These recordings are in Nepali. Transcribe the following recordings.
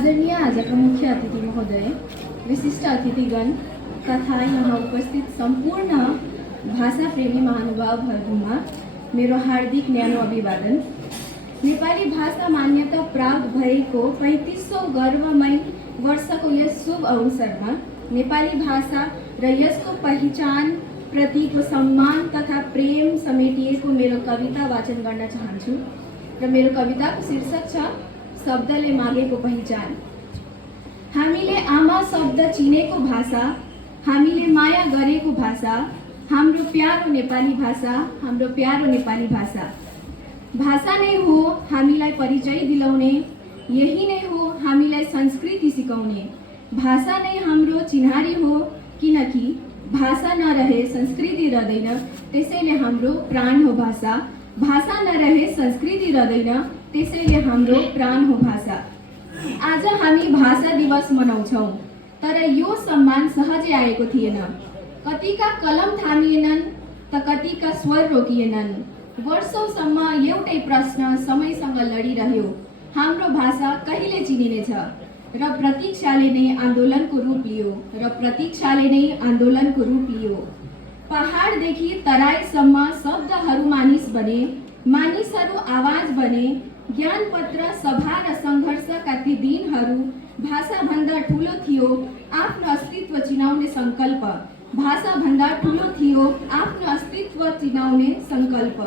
आदरणीय आजका मुख्य अतिथि महोदय, विशिष्ट अतिथिगण तथा यहाँ उपस्थित सम्पूर्ण भाषाप्रेमी महानुभावहरूमा मेरो हार्दिक न्यानो अभिवादन। नेपाली भाषा मान्यता प्राप्त भएको 35औं गर्वमय वर्षको यस शुभ अवसरमा नेपाली भाषा र यसको पहिचान प्रतिको सम्मान तथा प्रेम समेटिएको मेरो कविता वाचन गर्न चाहन्छु र मेरो कविताको शीर्षक छ शब्दले मागेको पहिचान। हामीले आमा शब्द चिनेको भाषा, हामीले माया गरेको भाषा, हाम्रो प्यारो नेपाली भाषा, हाम्रो प्यारो नेपाली भाषा। भाषा नै हो हामीलाई परिचय दिलाउने, यही नै हो हामीलाई संस्कृति सिकाउने। भाषा नै हाम्रो चिन्हारी हो, किनकि भाषा नरहे संस्कृति रहँदैन, त्यसैले हाम्रो प्राण हो भाषा। भाषा नरहे संस्कृति रहँदैन, त्यसैले हाम्रो प्राण हो भाषा। आज हामी भाषा दिवस मनाउँछौँ, तर यो सम्मान सहजै आएको थिएन। कतिका कलम थामिएनन् त कतिका स्वर रोकिएनन्। वर्षौंसम्म एउटै प्रश्न समयसँग लडिरह्यो, हाम्रो भाषा कहिले चिनिनेछ? र प्रतीक्षाले नै आन्दोलनको रूप लियो, र प्रतीक्षाले नै आन्दोलनको रूप लियो। पहाडदेखि तराईसम्म शब्दहरू मानिस बने, मानिसहरू आवाज बने। ज्ञानपत्र सभा र सङ्घर्षका ती दिनहरू भाषाभन्दा ठुलो थियो आफ्नो अस्तित्व चिनाउने सङ्कल्प। भाषाभन्दा ठुलो थियो आफ्नो अस्तित्व चिनाउने सङ्कल्प।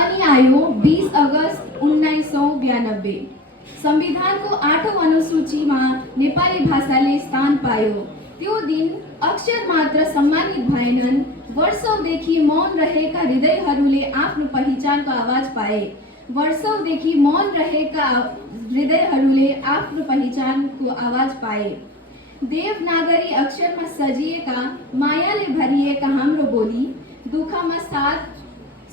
अनि आयो 20 अगस्त 1992। संविधानको 8औं अनुसूचीमा नेपाली भाषाले स्थान पायो। त्यो दिन अक्षर मात्र सम्मानित भएनन्, वर्षौंदेखि मौन रहेका हृदयहरूले आफ्नो पहिचानको आवाज पाए। वर्षौंदेखि मौन रहेका हृदयहरूले आफ्नो पहिचानको आवाज पाए। देवनागरी अक्षरमा सजिएका, मायाले भरिएका हाम्रो बोली, दुःखमा साथ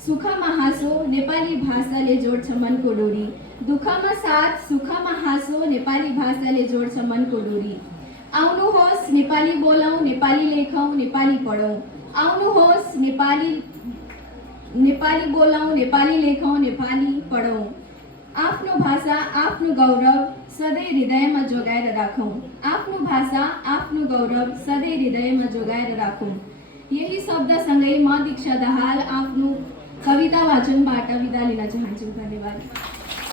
सुखमा हाँसो नेपाली भाषाले जोड्छ मनको डोरी। दुःखमा साथ सुखमा हाँसो नेपाली भाषाले जोड्छ मनको डोरी। आउनुहोस् नेपाली बोलौँ, नेपाली लेखौँ, नेपाली पढौँ। आउनुहोस् नेपाली बोलौँ, नेपाली लेखौँ, नेपाली पढौँ। आफ्नो भाषा आफ्नो गौरव सधैँ हृदयमा जोगाएर राखौँ। आफ्नो भाषा आफ्नो गौरव सधैँ हृदयमा जोगाएर राखौँ। यही शब्दसँगै म दीक्षा दाहाल आफ्नो कविता वाचनबाट बिदा लिन चाहन्छु। धन्यवाद।